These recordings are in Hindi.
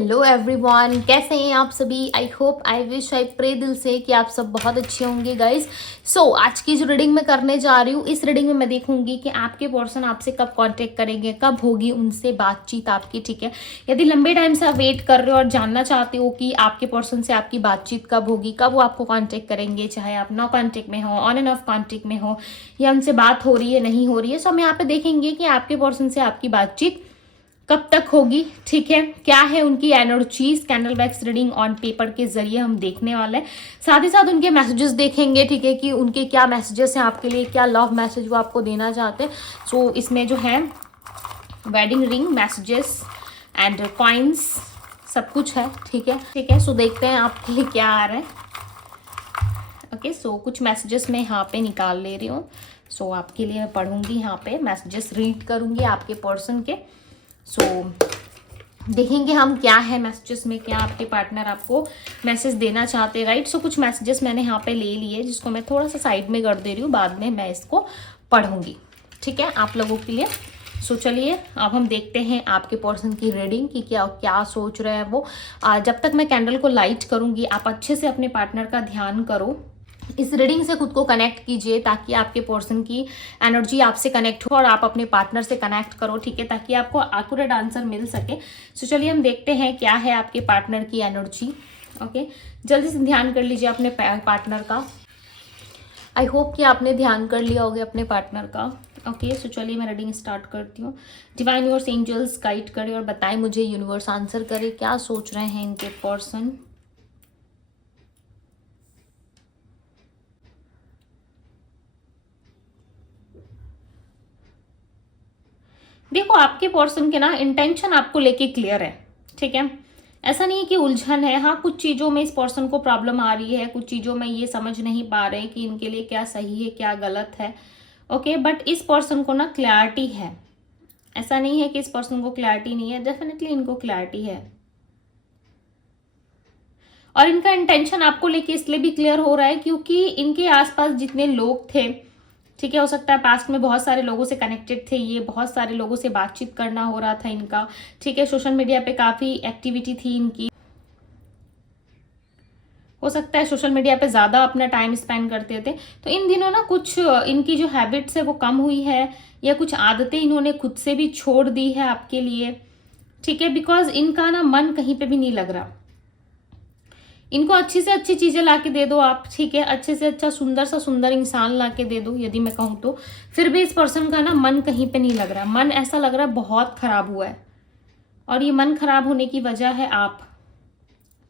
हेलो एवरीवन, कैसे हैं आप सभी। I hope, I wish, I pray दिल से कि आप सब बहुत अच्छे होंगे गाइस। आज की जो रीडिंग मैं करने जा रही हूँ, इस रीडिंग में मैं देखूंगी कि आपके पर्सन आपसे कब कांटेक्ट करेंगे, कब होगी उनसे बातचीत आपकी। ठीक है, यदि लंबे टाइम से आप वेट कर रहे हो और जानना चाहते हो कि आपके पर्सन से आपकी बातचीत कब होगी, कब वो आपको कॉन्टेक्ट करेंगे, चाहे आप नो कॉन्टेक्ट में हो, ऑन एंड ऑफ कॉन्टेक्ट में हो, या उनसे बात हो रही है नहीं हो रही है, सो हम यहाँ पे देखेंगे कि आपके पर्सन से आपकी बातचीत कब तक होगी। ठीक है, क्या है उनकी energies, candle wax reading on paper के जरिए हम देखने वाले हैं। साथ ही साथ उनके मैसेजेस देखेंगे। ठीक है, कि उनके क्या मैसेजेस हैं आपके लिए, क्या लव मैसेज वो आपको देना चाहते हैं। इसमें जो है wedding ring, messages and coins सब कुछ है। ठीक है, देखते हैं आपके लिए क्या आ रहा है। ओके, कुछ मैसेजेस मैं यहाँ पे निकाल ले रही हूँ। आपके लिए मैं पढ़ूंगी, यहाँ पे मैसेजेस रीड करूंगी आपके पर्सन के। देखेंगे हम क्या है मैसेजेस में, क्या आपके पार्टनर आपको मैसेज देना चाहते हैं। राइट, कुछ मैसेजेस मैंने यहाँ पे ले लिए, जिसको मैं थोड़ा सा साइड में कर दे रही हूँ, बाद में मैं इसको पढ़ूंगी। ठीक है, आप लोगों के लिए। चलिए अब हम देखते हैं आपके पर्सन की रीडिंग की क्या क्या सोच रहे हैं वो। जब तक मैं कैंडल को लाइट करूंगी, आप अच्छे से अपने पार्टनर का ध्यान करो, इस रीडिंग से खुद को कनेक्ट कीजिए, ताकि आपके पर्सन की एनर्जी आपसे कनेक्ट हो और आप अपने पार्टनर से कनेक्ट करो। ठीक है, ताकि आपको एक्यूरेट आंसर मिल सके। चलिए हम देखते हैं क्या है आपके पार्टनर की एनर्जी। ओके, जल्दी से ध्यान कर लीजिए अपने पार्टनर का। आई होप कि आपने ध्यान कर लिया होगा अपने पार्टनर का। ओके, चलिए मैं रीडिंग स्टार्ट करती हूँ। डिवाइन यूनिवर्स, एंजल्स गाइड करे और बताएं मुझे, यूनिवर्स आंसर करे, क्या सोच रहे हैं इनके पर्सन। देखो, आपके पर्सन के ना इंटेंशन आपको लेके क्लियर है। ठीक है, ऐसा नहीं है कि उलझन है। हाँ, कुछ चीज़ों में इस पर्सन को प्रॉब्लम आ रही है, कुछ चीज़ों में ये समझ नहीं पा रहे कि इनके लिए क्या सही है क्या गलत है। ओके, बट इस पर्सन को ना क्लैरिटी है। ऐसा नहीं है कि इस पर्सन को क्लैरिटी नहीं है, डेफिनेटली इनको क्लैरिटी है। और इनका इंटेंशन आपको लेके इसलिए भी क्लियर हो रहा है क्योंकि इनके आसपास जितने लोग थे, ठीक है, हो सकता है पास्ट में बहुत सारे लोगों से कनेक्टेड थे ये, बहुत सारे लोगों से बातचीत करना हो रहा था इनका। ठीक है, सोशल मीडिया पे काफ़ी एक्टिविटी थी इनकी। हो सकता है सोशल मीडिया पे ज़्यादा अपना टाइम स्पेंड करते थे। तो इन दिनों ना कुछ इनकी जो हैबिट्स है वो कम हुई है, या कुछ आदतें इन्होंने खुद से भी छोड़ दी है आपके लिए। ठीक है, बिकॉज इनका ना मन कहीं पे भी नहीं लग रहा। इनको अच्छी से अच्छी चीजें ला के दे दो आप। ठीक है, अच्छे से अच्छा सुंदर सा सुंदर इंसान ला के दे दो, यदि मैं कहूँ तो, फिर भी इस पर्सन का ना मन कहीं पे नहीं लग रहा। मन ऐसा लग रहा है बहुत खराब हुआ है, और ये मन खराब होने की वजह है आप।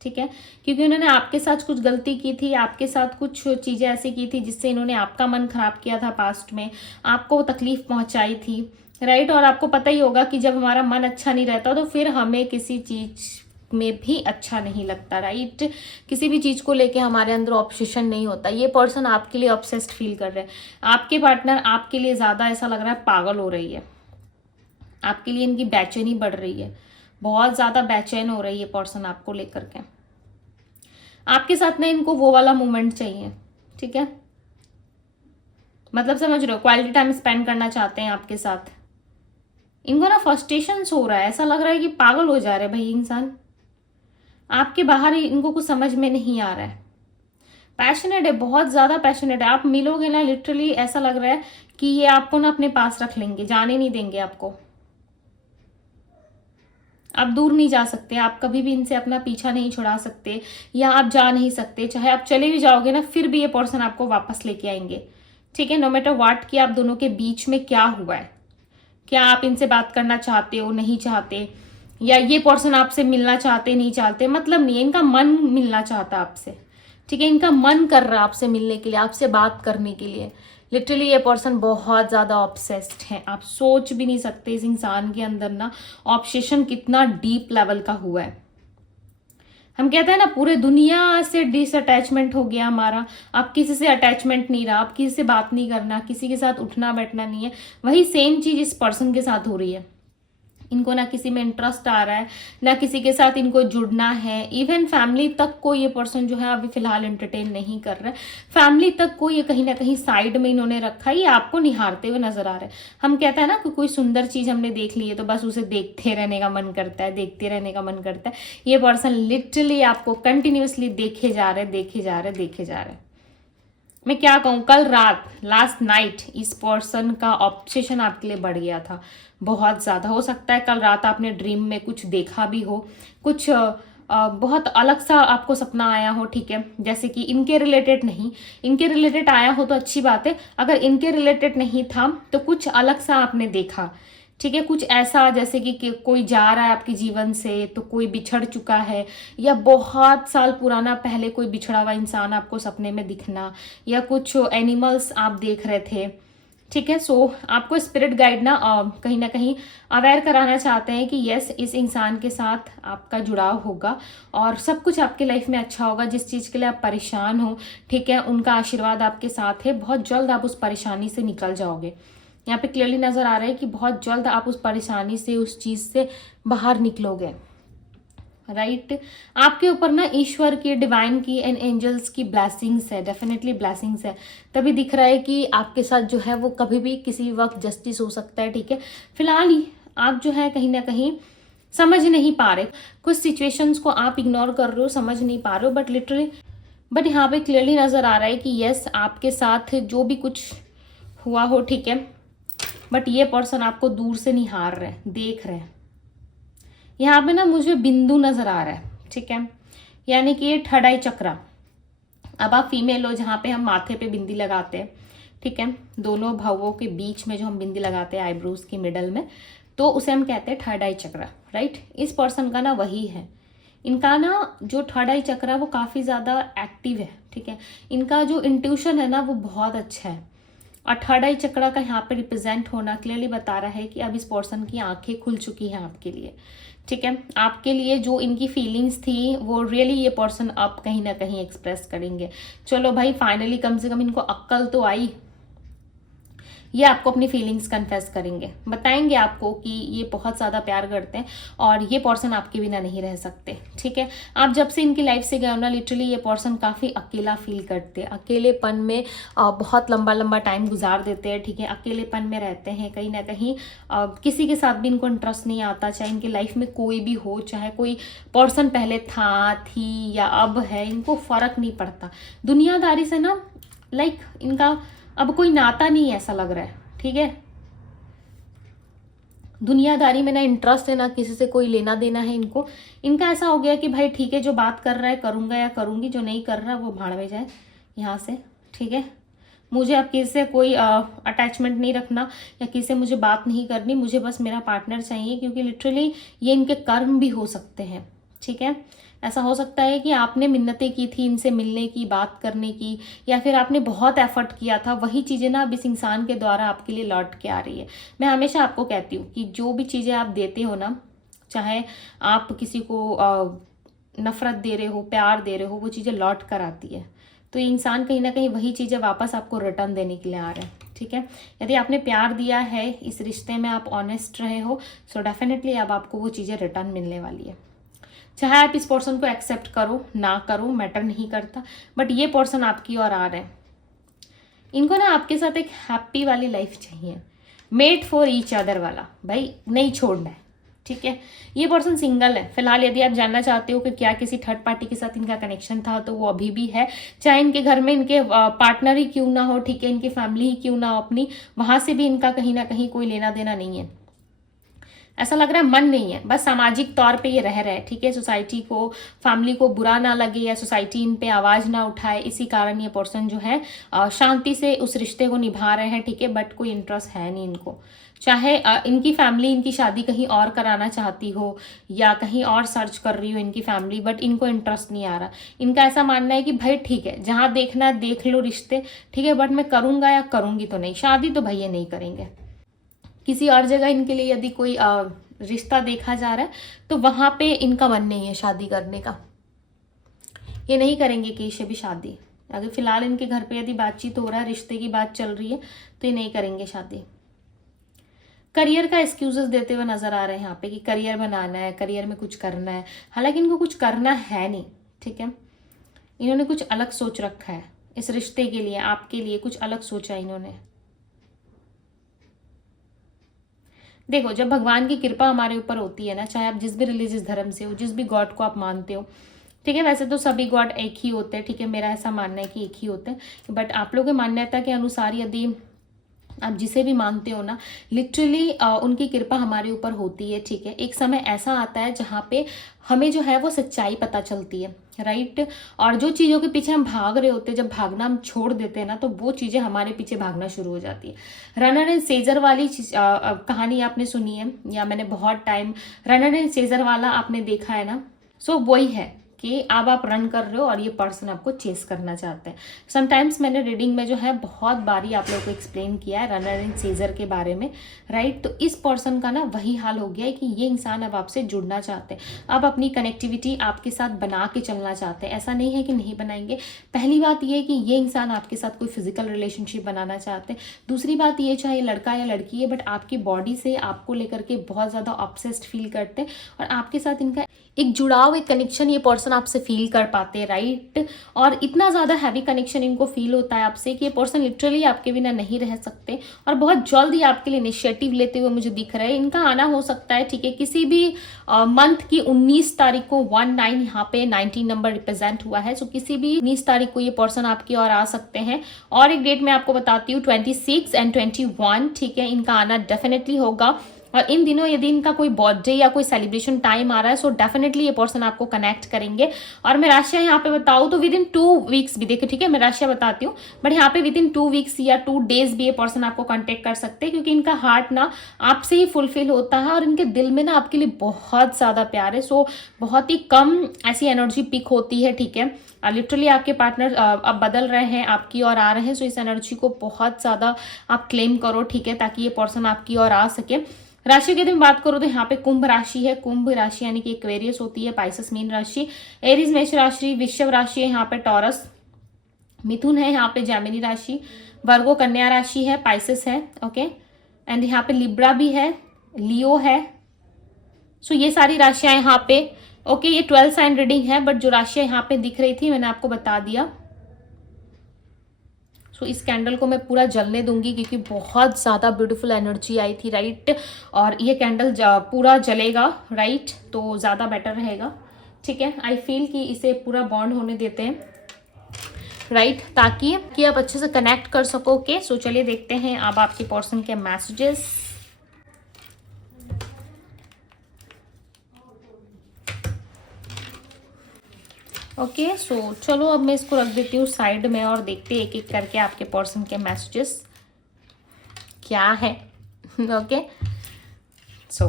ठीक है, क्योंकि उन्होंने आपके साथ कुछ गलती की थी, आपके साथ कुछ चीजें ऐसी की थी जिससे इन्होंने आपका मन खराब किया था पास्ट में, आपको तकलीफ पहुंचाई थी। राइट, और आपको पता ही होगा कि जब हमारा मन अच्छा नहीं रहता तो फिर हमें किसी चीज में भी अच्छा नहीं लगता। राइट, किसी भी चीज को लेके हमारे अंदर ऑब्सेशन नहीं होता। ये पर्सन आपके लिए ऑब्सेस्ड फील कर रहे हैं। आपके पार्टनर आपके लिए ज्यादा ऐसा लग रहा है पागल हो रही है। आपके लिए इनकी बेचैनी बढ़ रही है, बहुत ज्यादा बेचैन हो रही है पर्सन आपको लेकर के। आपके साथ ना इनको वो वाला मोमेंट चाहिए। ठीक है, मतलब समझ रहे हो, क्वालिटी टाइम स्पेंड करना चाहते हैं आपके साथ। इनको ना फ्रस्ट्रेशन हो रहा है, ऐसा लग रहा है कि पागल हो जा रहे हैं भाई इंसान आपके बाहर ही, इनको कुछ समझ में नहीं आ रहा है। पैशनेट है, बहुत ज्यादा पैशनेट है। आप मिलोगे ना, लिटरली ऐसा लग रहा है कि ये आपको ना अपने पास रख लेंगे, जाने नहीं देंगे आपको। आप दूर नहीं जा सकते, आप कभी भी इनसे अपना पीछा नहीं छुड़ा सकते, या आप जा नहीं सकते। चाहे आप चले भी जाओगे ना, फिर भी ये पर्सन आपको वापस लेके आएंगे। ठीक है, नो मैटर व्हाट, कि आप दोनों के बीच में क्या हुआ है, क्या आप इनसे बात करना चाहते हो नहीं चाहते, या ये पर्सन आपसे मिलना चाहते नहीं चाहते, मतलब नहीं है। इनका मन मिलना चाहता आपसे। ठीक है, इनका मन कर रहा है आपसे मिलने के लिए, आपसे बात करने के लिए। लिटरली ये पर्सन बहुत ज़्यादा ऑब्सेस्ड है। आप सोच भी नहीं सकते इस इंसान के अंदर ना ऑब्सेशन कितना डीप लेवल का हुआ है। हम कहते हैं ना, पूरे दुनिया से डिसअटैचमेंट हो गया हमारा। अब किसी से अटैचमेंट नहीं रहा, अब किसी से बात नहीं करना, किसी के साथ उठना बैठना नहीं है। वही सेम चीज इस पर्सन के साथ हो रही है। इनको ना किसी में इंटरेस्ट आ रहा है, ना किसी के साथ इनको जुड़ना है। इवन फैमिली तक को ये पर्सन जो है अभी फिलहाल एंटरटेन नहीं कर रहा है। फैमिली तक को ये कहीं ना कहीं साइड में इन्होंने रखा है, ये आपको निहारते हुए नजर आ रहे हैं। हम कहते हैं ना कि कोई सुंदर चीज हमने देख ली है तो बस उसे देखते रहने का मन करता है, देखते रहने का मन करता है। ये पर्सन लिटरली आपको कंटिन्यूसली देखे जा रहे, देखे जा रहे, देखे जा रहे। मैं क्या कहूँ, कल रात लास्ट नाइट इस पर्सन का ऑब्सेशन आपके लिए बढ़ गया था बहुत ज़्यादा। हो सकता है कल रात आपने ड्रीम में कुछ देखा भी हो, कुछ बहुत अलग सा आपको सपना आया हो, ठीक है। जैसे कि इनके रिलेटेड नहीं, इनके रिलेटेड आया हो तो अच्छी बात है। अगर इनके रिलेटेड नहीं था तो कुछ अलग सा आपने देखा, ठीक है। कुछ ऐसा जैसे कि कोई जा रहा है आपके जीवन से, तो कोई बिछड़ चुका है, या बहुत साल पुराना पहले कोई बिछड़ा हुआ इंसान आपको सपने में दिखना, या कुछ एनिमल्स आप देख रहे थे, ठीक है। सो आपको स्पिरिट गाइड ना कहीं अवेयर कराना चाहते हैं कि यस, इस इंसान के साथ आपका जुड़ाव होगा और सब कुछ आपके लाइफ में अच्छा होगा। जिस चीज़ के लिए आप परेशान हो, ठीक है, उनका आशीर्वाद आपके साथ है। बहुत जल्द आप उस परेशानी से निकल जाओगे। यहाँ पे क्लियरली नजर आ रहा है कि बहुत जल्द आप उस परेशानी से, उस चीज से बाहर निकलोगे, राइट। आपके ऊपर ना ईश्वर की, डिवाइन की एंड एंजल्स की ब्लेसिंग्स है, डेफिनेटली ब्लेसिंग्स है। तभी दिख रहा है कि आपके साथ जो है वो कभी भी किसी वक्त जस्टिस हो सकता है, ठीक है। फिलहाल ही आप जो है कहीं ना कहीं समझ नहीं पा रहे, कुछ सिचुएशंस को आप इग्नोर कर रहे हो, समझ नहीं पा रहे हो, बट यहाँ पे क्लियरली नजर आ रहा है कि यस, आपके साथ जो भी कुछ हुआ हो, ठीक है, बट ये पर्सन आपको दूर से निहार रहे, देख रहे हैं। यहाँ पे ना मुझे बिंदु नजर आ रहा है, ठीक है, यानी कि ये थर्ड आई चक्रा। अब आप फीमेल हो, जहाँ पे हम माथे पे बिंदी लगाते हैं, ठीक है, दोनों भावों के बीच में जो हम बिंदी लगाते हैं आईब्रोज की मिडल में, तो उसे हम कहते हैं थर्ड आई चक्रा, राइट। इस पर्सन का ना वही है। इनका ना जो थर्ड आई चक्रा वो काफी ज्यादा एक्टिव है, ठीक है। इनका जो इंट्यूशन है ना वो बहुत अच्छा है। और थर्ड आई चक्रा का यहाँ पे रिप्रेजेंट होना क्लियरली बता रहा है कि अब इस पर्सन की आंखें खुल चुकी हैं आपके लिए, ठीक है। आपके लिए जो इनकी फीलिंग्स थी वो रियली ये पर्सन अब कहीं ना कहीं एक्सप्रेस करेंगे। चलो भाई, फाइनली कम से कम इनको अक्ल तो आई। ये आपको अपनी फीलिंग्स कन्फेस करेंगे, बताएंगे आपको कि ये बहुत ज़्यादा प्यार करते हैं और ये पर्सन आपके बिना नहीं रह सकते, ठीक है। आप जब से इनकी लाइफ से गए हो ना, लिटरली ये पर्सन काफ़ी अकेला फील करते हैं, अकेलेपन में बहुत लंबा लंबा टाइम गुजार देते हैं, ठीक है। अकेलेपन में रहते हैं कहीं ना कहीं, किसी के साथ भी इनको इंटरेस्ट नहीं आता, चाहे इनकी लाइफ में कोई भी हो, चाहे कोई पर्सन पहले था, थी या अब है, इनको फर्क नहीं पड़ता। दुनियादारी से ना इनका अब कोई नाता नहीं ऐसा लग रहा है, ठीक है। दुनियादारी में ना इंटरेस्ट है, ना किसी से कोई लेना देना है इनको। इनका ऐसा हो गया कि भाई ठीक है, जो बात कर रहा है करूंगा या करूंगी, जो नहीं कर रहा वो भाड़ में जाए यहाँ से, ठीक है। मुझे अब किसी से कोई अटैचमेंट नहीं रखना या किसी से मुझे बात नहीं करनी, मुझे बस मेरा पार्टनर चाहिए, क्योंकि लिटरली ये इनके कर्म भी हो सकते हैं, ठीक है। ऐसा हो सकता है कि आपने मिन्नतें की थी इनसे मिलने की, बात करने की, या फिर आपने बहुत एफर्ट किया था, वही चीज़ें ना अब इस इंसान के द्वारा आपके लिए लौट के आ रही है। मैं हमेशा आपको कहती हूँ कि जो भी चीज़ें आप देते हो ना, चाहे आप किसी को नफरत दे रहे हो, प्यार दे रहे हो, वो चीज़ें लौट कर आती है। तो ये इंसान कहीं ना कहीं वही चीज़ें वापस आपको रिटर्न देने के लिए आ रहे हैं, ठीक है। यदि आपने प्यार दिया है, इस रिश्ते में आप ऑनेस्ट रहे हो, सो डेफिनेटली अब आपको वो चीज़ें रिटर्न मिलने वाली है। चाहे आप इस पर्सन को एक्सेप्ट करो ना करो, मैटर नहीं करता, बट ये पर्सन आपकी ओर आ रहे हैं। इनको ना आपके साथ एक हैप्पी वाली लाइफ चाहिए, मेड फॉर ईच अदर वाला, भाई नहीं छोड़ना है, ठीक है। ये पर्सन सिंगल है फिलहाल। यदि आप जानना चाहते हो कि क्या किसी थर्ड पार्टी के साथ इनका कनेक्शन था, तो वो अभी भी है। चाहे इनके घर में इनके पार्टनर ही क्यों ना हो, ठीक है, इनकी फैमिली ही क्यों ना हो अपनी, वहां से भी इनका कहीं ना कहीं कोई लेना देना नहीं है। ऐसा लग रहा है मन नहीं है, बस सामाजिक तौर पे ये रह रहे हैं, ठीक है। सोसाइटी को, फैमिली को बुरा ना लगे या सोसाइटी इन पे आवाज ना उठाए, इसी कारण ये पर्सन जो है शांति से उस रिश्ते को निभा रहे हैं, ठीक है। बट कोई इंटरेस्ट है नहीं इनको। चाहे इनकी फैमिली इनकी शादी कहीं और कराना चाहती हो या कहीं और सर्च कर रही हो इनकी फैमिली, बट इनको इंटरेस्ट नहीं आ रहा। इनका ऐसा मानना है कि भाई ठीक है, जहाँ देखना है देख लो रिश्ते, ठीक है, बट मैं करूंगा या करूंगी तो नहीं, शादी तो भैया नहीं करेंगे। किसी और जगह इनके लिए यदि कोई रिश्ता देखा जा रहा है तो वहां पे इनका मन नहीं है शादी करने का, ये नहीं करेंगे कि इसे भी शादी। अगर फिलहाल इनके घर पे यदि बातचीत हो रहा है, रिश्ते की बात चल रही है, तो ये नहीं करेंगे शादी। करियर का एक्सक्यूजेस देते हुए नजर आ रहे हैं यहाँ पे कि करियर बनाना है, करियर में कुछ करना है। हालांकि इनको कुछ करना है नहीं, ठीक है। इन्होंने कुछ अलग सोच रखा है इस रिश्ते के लिए, आपके लिए कुछ अलग सोचा है इन्होंने। देखो, जब भगवान की कृपा हमारे ऊपर होती है ना, चाहे आप जिस भी रिलीजियस धर्म से हो, जिस भी गॉड को आप मानते हो, ठीक है। वैसे तो सभी गॉड एक ही होते हैं, ठीक है, मेरा ऐसा मानना है कि एक ही होते हैं, बट आप लोगों की मान्यता के अनुसार यदि आप जिसे भी मानते हो ना, लिटरली उनकी कृपा हमारे ऊपर होती है, ठीक है। एक समय ऐसा आता है जहाँ पे हमें जो है वो सच्चाई पता चलती है, राइट। और जो चीज़ों के पीछे हम भाग रहे होते हैं, जब भागना हम छोड़ देते हैं ना, तो वो चीज़ें हमारे पीछे भागना शुरू हो जाती है। रनर एंड सेजर वाली कहानी आपने सुनी है, या मैंने बहुत टाइम रनर एंड सेजर वाला आपने देखा है ना, सो वही है कि अब आप रन कर रहे हो और ये पर्सन आपको चेस करना चाहते हैं। समटाइम्स मैंने रीडिंग में जो है बहुत बारी आप लोगों को एक्सप्लेन किया है रनर एंड सेजर के बारे में, राइट। तो इस पर्सन का ना वही हाल हो गया है कि ये इंसान अब आपसे जुड़ना चाहते हैं, अब अपनी कनेक्टिविटी आपके साथ बना के चलना चाहते हैं। ऐसा नहीं है कि नहीं बनाएंगे। पहली बात ये है कि ये इंसान आपके साथ कोई फिजिकल रिलेशनशिप बनाना चाहते हैं। दूसरी बात ये, चाहे लड़का या लड़की है, बट आपकी बॉडी से आपको लेकर के बहुत ज़्यादा ऑब्सेस्ड फील करते हैं, और आपके साथ इनका एक जुड़ाव, एक कनेक्शन ये पर्सन आपसे फील कर पाते हैं, राइट। और इतना ज़्यादा हैवी कनेक्शन इनको फील होता है आपसे कि ये पर्सन लिटरली आपके बिना नहीं रह सकते, और बहुत जल्द ही आपके लिए इनिशिएटिव लेते हुए मुझे दिख रहा है। इनका आना हो सकता है, ठीक है, किसी भी मंथ की 19 तारीख को। 19 यहाँ पे 19 नंबर रिप्रेजेंट हुआ है, सो किसी भी 19 तारीख को ये पर्सन आपकी ओर आ सकते हैं। और एक डेट मैं आपको बताती हूँ, 26 एंड 21, ठीक है, इनका आना डेफिनेटली होगा। और इन दिनों यदि इनका कोई बर्थडे या कोई सेलिब्रेशन टाइम आ रहा है, सो डेफिनेटली ये पर्सन आपको कनेक्ट करेंगे। और मैं राशियाँ यहाँ पे बताऊँ तो विद इन 2 वीक्स भी, देखो, ठीक है, मैं राशियाँ बताती हूँ, बट यहाँ पे विद इन 2 वीक्स या 2 डेज भी ये पर्सन आपको कांटेक्ट कर सकते हैं, क्योंकि इनका हार्ट ना आपसे ही फुलफिल होता है, और इनके दिल में ना आपके लिए बहुत ज़्यादा प्यार है। सो बहुत ही कम ऐसी एनर्जी पिक होती है, ठीक है। लिटरली आपके पार्टनर अब बदल रहे हैं, आपकी ओर आ रहे हैं, सो इस एनर्जी को बहुत ज़्यादा आप क्लेम करो, ठीक है, ताकि ये पर्सन आपकी ओर आ सके। राशि की यदि मैं बात करूँ तो यहाँ पे कुंभ राशि है। कुंभ राशि यानी कि एक्वेरियस होती है, पाइसेस मीन राशि, एरीज मेष राशि, वृषभ राशि है यहाँ पे, टॉरस मिथुन है यहाँ पे, जेमिनी राशि, वर्गो कन्या राशि है, पाइसेस है, ओके। एंड यहाँ पे लिब्रा भी है, लियो है। सो ये सारी राशियां यहाँ पे, ओके। ये 12 साइन रीडिंग है, बट जो राशियां यहाँ पे दिख रही थी मैंने आपको बता दिया। सो इस कैंडल को मैं पूरा जलने दूंगी, क्योंकि बहुत ज़्यादा ब्यूटीफुल एनर्जी आई थी, राइट। और ये कैंडल पूरा जलेगा, राइट, तो ज़्यादा बेटर रहेगा, ठीक है। आई फील कि इसे पूरा बॉन्ड होने देते हैं, राइट, ताकि कि आप अच्छे से कनेक्ट कर सको, ओके। सो चलिए देखते हैं अब आपके पर्सन के मैसेजेस। ओके, सो चलो अब मैं इसको रख देती हूँ साइड में, और देखते हैं एक एक करके आपके पर्सन के मैसेजेस क्या है, ओके। सो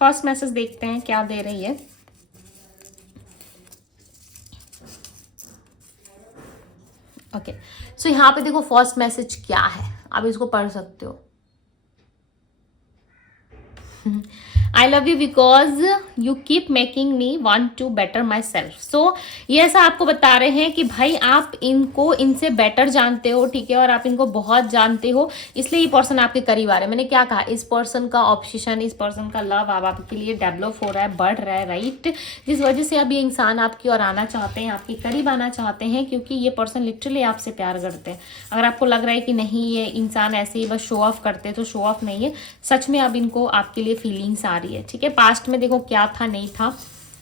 फर्स्ट मैसेज देखते हैं क्या दे रही है। ओके, सो यहाँ पे देखो फर्स्ट मैसेज क्या है, आप इसको पढ़ सकते हो। I love you because you keep making me want to better myself. So ये ऐसा आपको बता रहे हैं कि भाई आप इनको इनसे बेटर जानते हो, ठीक है, और आप इनको बहुत जानते हो, इसलिए ये पर्सन आपके करीब आ रहे हैं। मैंने क्या कहा, इस पर्सन का ऑब्सेशन, इस पर्सन का लव अब आपके लिए डेवलप हो रहा है, बढ़ रहा है, राइट। जिस वजह से अब ये इंसान आपकी ओर आना चाहते हैं, आपके करीब आना चाहते हैं, क्योंकि ये पर्सन लिटरली आपसे प्यार करते हैं। अगर आपको लग रहा है कि नहीं ये इंसान ऐसे ही बस शो ऑफ करते हैं, तो शो ऑफ नहीं है, सच में अब इनको आपके लिए फीलिंग्स आ रही है, ठीक है। पास्ट में देखो क्या था, नहीं था,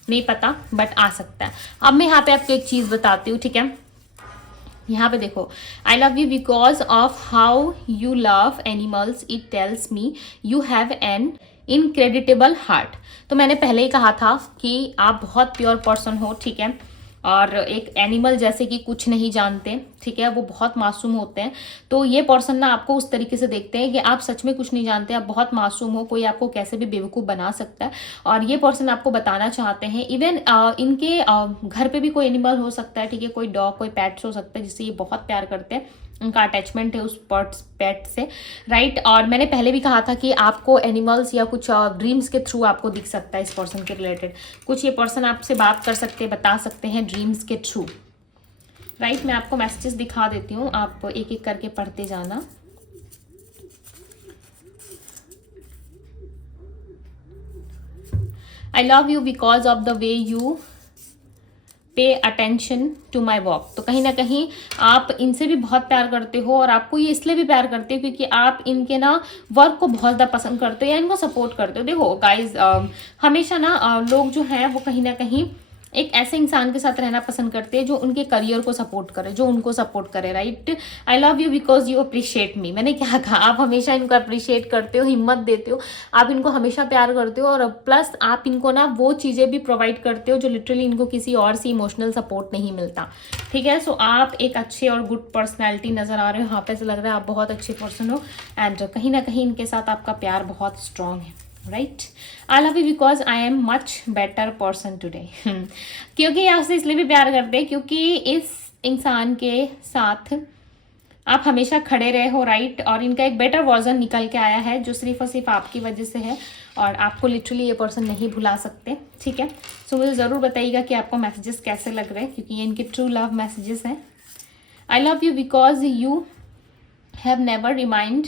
नहीं पता, बट आ सकता है। अब मैं यहाँ पे आपको एक चीज बताती हूँ, ठीक है। यहाँ पे देखो, I love you because of how you love animals, it tells me you have an incredible heart. तो मैंने पहले ही कहा था कि आप बहुत प्योर पर्सन हो, ठीक है, और एक एनिमल जैसे कि कुछ नहीं जानते, ठीक है, वो बहुत मासूम होते हैं। तो ये पर्सन ना आपको उस तरीके से देखते हैं कि आप सच में कुछ नहीं जानते, आप बहुत मासूम हो, कोई आपको कैसे भी बेवकूफ़ बना सकता है। और ये पर्सन आपको बताना चाहते हैं, इवन इनके घर पे भी कोई एनिमल हो सकता है, ठीक है, कोई डॉग, कोई पेट्स हो सकता है जिससे ये बहुत प्यार करते हैं, उनका अटैचमेंट है उस पेट से, राइट। और मैंने पहले भी कहा था कि आपको एनिमल्स या कुछ ड्रीम्स के थ्रू आपको दिख सकता है इस पर्सन के रिलेटेड, कुछ ये पर्सन आपसे बात कर सकते हैं, बता सकते हैं ड्रीम्स के थ्रू, राइट। मैं आपको मैसेजेस दिखा देती हूँ, आप एक एक करके पढ़ते जाना। I love you because of the way you pay attention to my work. तो कहीं ना कहीं आप इनसे भी बहुत प्यार करते हो, और आपको ये इसलिए भी प्यार करते हो क्योंकि आप इनके ना वर्क को बहुत ज़्यादा पसंद करते हो या इनको सपोर्ट करते हो। देखो गाइज, हमेशा ना लोग जो हैं वो कहीं ना कहीं एक ऐसे इंसान के साथ रहना पसंद करते हैं जो उनके करियर को सपोर्ट करे, जो उनको सपोर्ट करे, right. I love you because you appreciate मी। मैंने क्या कहा, आप हमेशा इनको अप्रिशिएट करते हो, हिम्मत देते हो, आप इनको हमेशा प्यार करते हो, और प्लस आप इनको ना वो चीज़ें भी प्रोवाइड करते हो जो लिटरली इनको किसी और से इमोशनल सपोर्ट नहीं मिलता, ठीक है। सो आप एक अच्छे और गुड पर्सनैलिटी नज़र आ रहे हो यहाँ पे, से लग रहा है आप बहुत अच्छे पर्सन हो, एंड कहीं ना कहीं इनके साथ आपका प्यार बहुत स्ट्रांग है, right. I love you because I am much better person today. क्योंकि आपसे इसलिए भी प्यार करते हैं क्योंकि इस इंसान के साथ आप हमेशा खड़े रहे हो, राइट। और इनका एक बेटर वर्जन निकल के आया है जो सिर्फ और सिर्फ आपकी वजह से है, और आपको लिटरली ये पर्सन नहीं भुला सकते, ठीक है। सो मुझे ज़रूर बताइएगा कि आपको मैसेजेस कैसे लग रहे हैं, क्योंकि ये इनके ट्रू लव मैसेजेस हैं। आई love you because you have never remind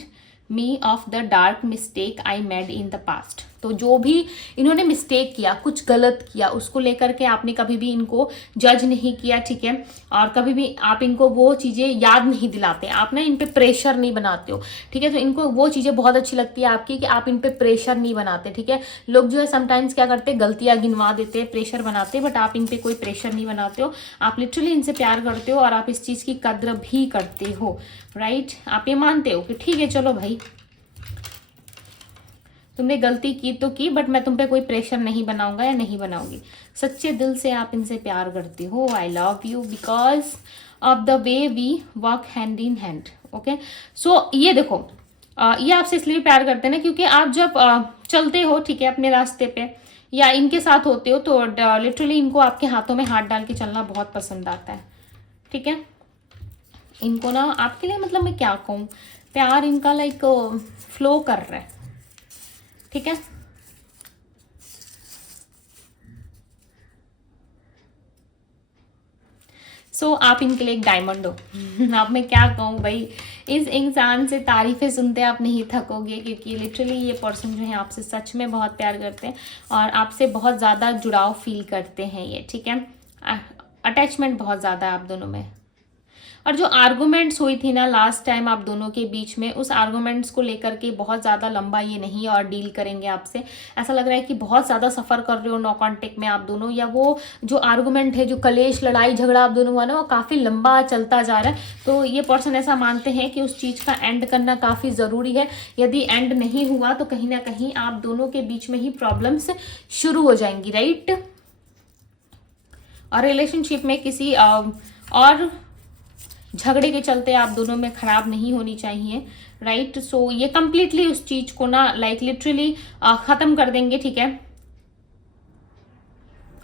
me of the dark mistake I made in the past. तो जो भी इन्होंने मिस्टेक किया, कुछ गलत किया, उसको लेकर के आपने कभी भी इनको जज नहीं किया, ठीक है। और कभी भी आप इनको वो चीज़ें याद नहीं दिलाते, आप ना इन पे प्रेशर नहीं बनाते हो, ठीक है। तो इनको वो चीज़ें बहुत अच्छी लगती है आपकी कि आप इन पे प्रेशर नहीं बनाते, ठीक है। लोग जो है समटाइम्स क्या करते हैं, गलतियाँ गिनवा देते हैं, प्रेशर बनाते हैं, बट आप इन पे कोई प्रेशर नहीं बनाते हो। आप लिटरली इनसे प्यार करते हो और आप इस चीज़ की कद्र भी करते हो, राइट। आप ये मानते हो कि ठीक है चलो भाई तुमने गलती की तो की, बट मैं तुम पे कोई प्रेशर नहीं बनाऊंगा या नहीं बनाऊंगी। सच्चे दिल से आप इनसे प्यार करती हो। I love you because of the way we work hand in hand, okay. So ये देखो, ये आपसे इसलिए प्यार करते हैं ना क्योंकि आप जब चलते हो, ठीक है, अपने रास्ते पे या इनके साथ होते हो तो लिटरली इनको आपके हाथों में हाथ डाल के चलना बहुत पसंद आता है, ठीक है। इनको ना आपके लिए मतलब मैं क्या कहूँ, प्यार इनका लाइक फ्लो कर रहा है, ठीक है। सो आप इनके लिए एक डायमंड हो। अब मैं क्या कहूँ भाई, इस इंसान से तारीफें सुनते आप नहीं थकोगे, क्योंकि लिटरली ये पर्सन जो है आपसे सच में बहुत प्यार करते हैं और आपसे बहुत ज़्यादा जुड़ाव फील करते हैं ये, ठीक है। अटैचमेंट बहुत ज़्यादा है आप दोनों में। और जो आर्गूमेंट्स हुई थी ना लास्ट टाइम आप दोनों के बीच में, उस आर्गूमेंट्स को लेकर के बहुत ज़्यादा लंबा ये नहीं और डील करेंगे आपसे। ऐसा लग रहा है कि बहुत ज़्यादा सफ़र कर रहे हो नो कॉन्टेक्ट में आप दोनों, या वो जो आर्गूमेंट है, जो कलेश लड़ाई झगड़ा आप दोनों हुआ ना, वो काफ़ी लंबा चलता जा रहा है। तो ये पर्सन ऐसा मानते हैं कि उस चीज़ का एंड करना काफ़ी ज़रूरी है। यदि एंड नहीं हुआ तो कहीं ना कहीं आप दोनों के बीच में ही प्रॉब्लम्स शुरू हो जाएंगी, राइट। और रिलेशनशिप में किसी और झगड़े के चलते आप दोनों में खराब नहीं होनी चाहिए, राइट। सो ये कंप्लीटली उस चीज को ना लाइक लिटरली खत्म कर देंगे, ठीक है।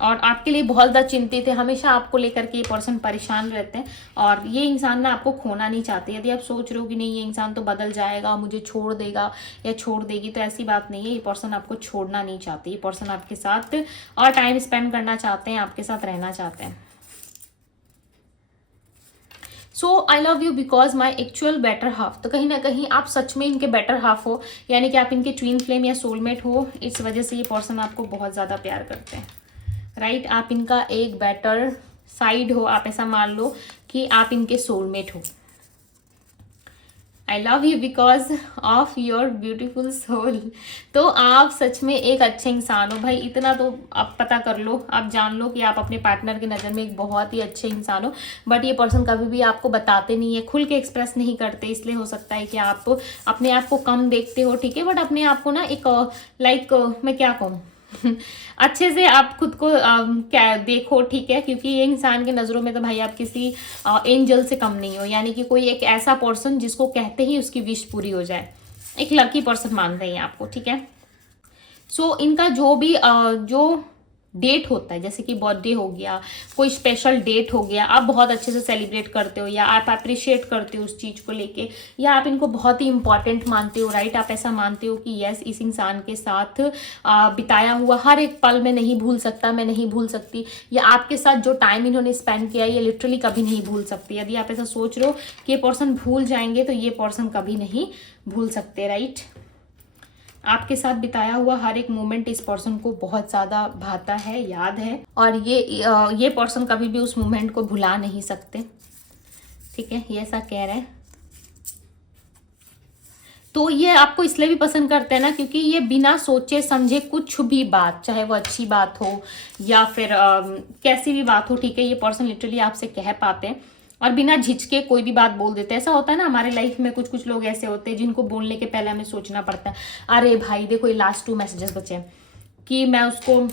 और आपके लिए बहुत ज़्यादा चिंतित है, हमेशा आपको लेकर के ये पर्सन परेशान रहते हैं। और ये इंसान ना आपको खोना नहीं चाहते। यदि आप सोच रहे हो कि नहीं ये इंसान तो बदल जाएगा, मुझे छोड़ देगा या छोड़ देगी, तो ऐसी बात नहीं है। ये पर्सन आपको छोड़ना नहीं चाहते, ये पर्सन आपके साथ और टाइम स्पेंड करना चाहते हैं, आपके साथ रहना चाहते हैं। So I love you because my actual better half. तो कहीं ना कहीं आप सच में इनके बेटर हाफ हो, यानी कि आप इनके ट्विन फ्लेम या सोलमेट हो। इस वजह से ये पर्सन आपको बहुत ज़्यादा प्यार करते हैं, राइट। आप इनका एक बेटर साइड हो, आप ऐसा मान लो कि आप इनके सोलमेट हो। I love you because of your beautiful soul. तो आप सच में एक अच्छे इंसान हो भाई, इतना तो आप पता कर लो, आप जान लो कि आप अपने पार्टनर की नज़र में एक बहुत ही अच्छे इंसान हो। बट ये पर्सन कभी भी आपको बताते नहीं है, खुल के एक्सप्रेस नहीं करते, इसलिए हो सकता है कि आप अपने आप को कम देखते हो, ठीक है। बट अपने आप को ना एक लाइक मैं क्या कहूँ अच्छे से आप खुद को क्या देखो, ठीक है। क्योंकि ये इंसान के नज़रों में तो भाई आप किसी एंजल से कम नहीं हो, यानी कि कोई एक ऐसा पर्सन जिसको कहते ही उसकी विश पूरी हो जाए, एक लकी पर्सन मान रहे हैं आपको, ठीक है। सो इनका जो भी जो डेट होता है, जैसे कि बर्थडे हो गया, कोई स्पेशल डेट हो गया, आप बहुत अच्छे से सेलिब्रेट करते हो या आप अप्रिशिएट करते हो उस चीज़ को लेके, या आप इनको बहुत ही इंपॉर्टेंट मानते हो, राइट। आप ऐसा मानते हो कि यस इस इंसान के साथ बिताया हुआ हर एक पल मैं नहीं भूल सकता, मैं नहीं भूल सकती, या आपके साथ जो टाइम इन्होंने स्पेंड किया ये लिटरली कभी नहीं भूल सकती। यदि आप ऐसा सोच रहे हो कि ये पर्सन भूल जाएंगे तो ये पर्सन कभी नहीं भूल सकते, राइट। आपके साथ बिताया हुआ हर एक मोमेंट इस पर्सन को बहुत ज़्यादा भाता है, याद है, और ये पर्सन कभी भी उस मोमेंट को भुला नहीं सकते। ठीक है, ये ऐसा कह रहे हैं। तो ये आपको इसलिए भी पसंद करते हैं ना, क्योंकि ये बिना सोचे समझे कुछ भी बात, चाहे वो अच्छी बात हो या फिर कैसी भी बात हो, ठीक है, ये पर्सन लिटरली आपसे कह पाते हैं और बिना झिझके कोई भी बात बोल देते हैं। ऐसा होता है ना हमारे लाइफ में, कुछ कुछ लोग ऐसे होते हैं जिनको बोलने के पहले हमें सोचना पड़ता है, अरे भाई देखो ये लास्ट 2 मैसेजेस बचे हैं कि मैं उसको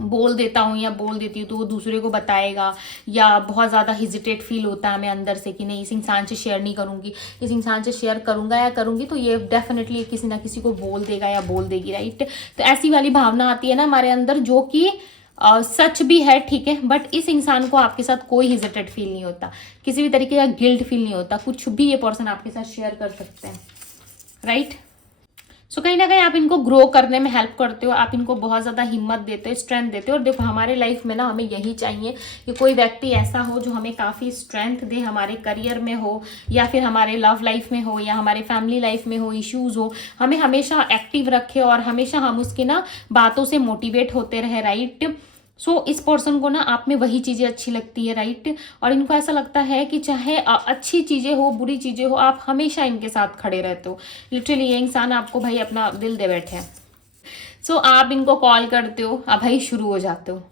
बोल देता हूँ या बोल देती हूँ तो वो दूसरे को बताएगा, या बहुत ज़्यादा हिजिटेट फील होता है हमें अंदर से कि नहीं इस इंसान से शेयर नहीं करूँगी, इस इंसान से शेयर करूँगा या करूँगी तो ये डेफिनेटली किसी ना किसी को बोल देगा या बोल देगी, राइट। तो ऐसी वाली भावना आती है ना हमारे अंदर, जो कि सच भी है, ठीक है, बट इस इंसान को आपके साथ कोई हिजिटेट फील नहीं होता, किसी भी तरीके का गिल्ट फील नहीं होता, कुछ भी ये पर्सन आपके साथ शेयर कर सकते हैं, राइट। सो कहीं ना कहीं आप इनको ग्रो करने में हेल्प करते हो, आप इनको बहुत ज़्यादा हिम्मत देते हो, स्ट्रेंथ देते हो। और देखो हमारे लाइफ में ना हमें यही चाहिए कि कोई व्यक्ति ऐसा हो जो हमें काफ़ी स्ट्रेंथ दे, हमारे करियर में हो या फिर हमारे लव लाइफ में हो या हमारे फैमिली लाइफ में हो, इश्यूज़ हो, हमें हमेशा एक्टिव रखे और हमेशा हम उसकी ना बातों से मोटिवेट होते रहे, राइट। सो इस पर्सन को ना आप में वही चीज़ें अच्छी लगती है, राइट। और इनको ऐसा लगता है कि चाहे अच्छी चीज़ें हो बुरी चीज़ें हो, आप हमेशा इनके साथ खड़े रहते हो। लिटरली ये इंसान आपको भाई अपना दिल दे बैठे हैं। सो आप इनको कॉल करते हो, अब भाई शुरू हो जाते हो,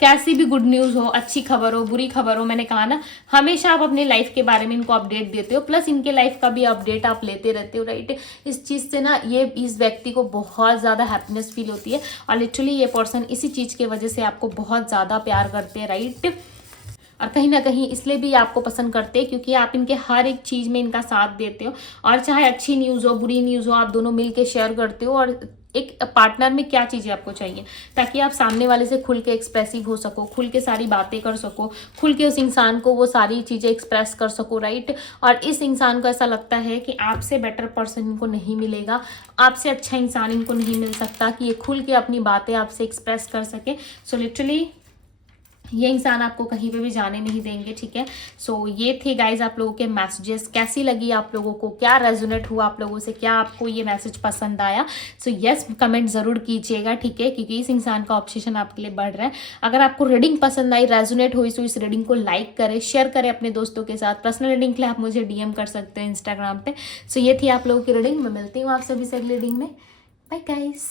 कैसी भी गुड न्यूज़ हो, अच्छी खबर हो, बुरी खबर हो, मैंने कहा ना हमेशा आप अपने लाइफ के बारे में इनको अपडेट देते हो, प्लस इनके लाइफ का भी अपडेट आप लेते रहते हो, राइट। इस चीज़ से ना ये इस व्यक्ति को बहुत ज़्यादा हैप्पीनेस फील होती है और लिटरली ये पर्सन इसी चीज़ की वजह से आपको बहुत ज़्यादा प्यार करते हैं, राइट। और कहीं ना कहीं इसलिए भी आपको पसंद करते हैं क्योंकि आप इनके हर एक चीज़ में इनका साथ देते हो, और चाहे अच्छी न्यूज़ हो बुरी न्यूज़ हो, आप दोनों मिलके शेयर करते हो। और एक पार्टनर में क्या चीज़ें आपको चाहिए, ताकि आप सामने वाले से खुल के एक्सप्रेसिव हो सको, खुल के सारी बातें कर सको, खुल के उस इंसान को वो सारी चीज़ें एक्सप्रेस कर सको, राइट। और इस इंसान को ऐसा लगता है कि आपसे बेटर पर्सन इनको नहीं मिलेगा, आपसे अच्छा इंसान इनको नहीं मिल सकता कि ये खुल के अपनी बातें आपसे एक्सप्रेस कर सके। सो लिटरली ये इंसान आपको कहीं पे भी जाने नहीं देंगे, ठीक है। सो ये थे गाइज आप लोगों के मैसेजेस। कैसी लगी आप लोगों को, क्या रेजोनेट हुआ आप लोगों से, क्या आपको ये मैसेज पसंद आया? सो यस कमेंट ज़रूर कीजिएगा, ठीक है, क्योंकि इस इंसान का ऑब्सेशन आपके लिए बढ़ रहा है। अगर आपको रीडिंग पसंद आई, रेजोनेट हुई, तो इस रीडिंग को लाइक करें, शेयर करें अपने दोस्तों के साथ। पर्सनल रीडिंग के लिए आप मुझे DM कर सकते हैं इंस्टाग्राम पर। सो ये थी आप लोगों की रीडिंग। मैं मिलती हूँ आप सभी से अगली रीडिंग में। Bye guys.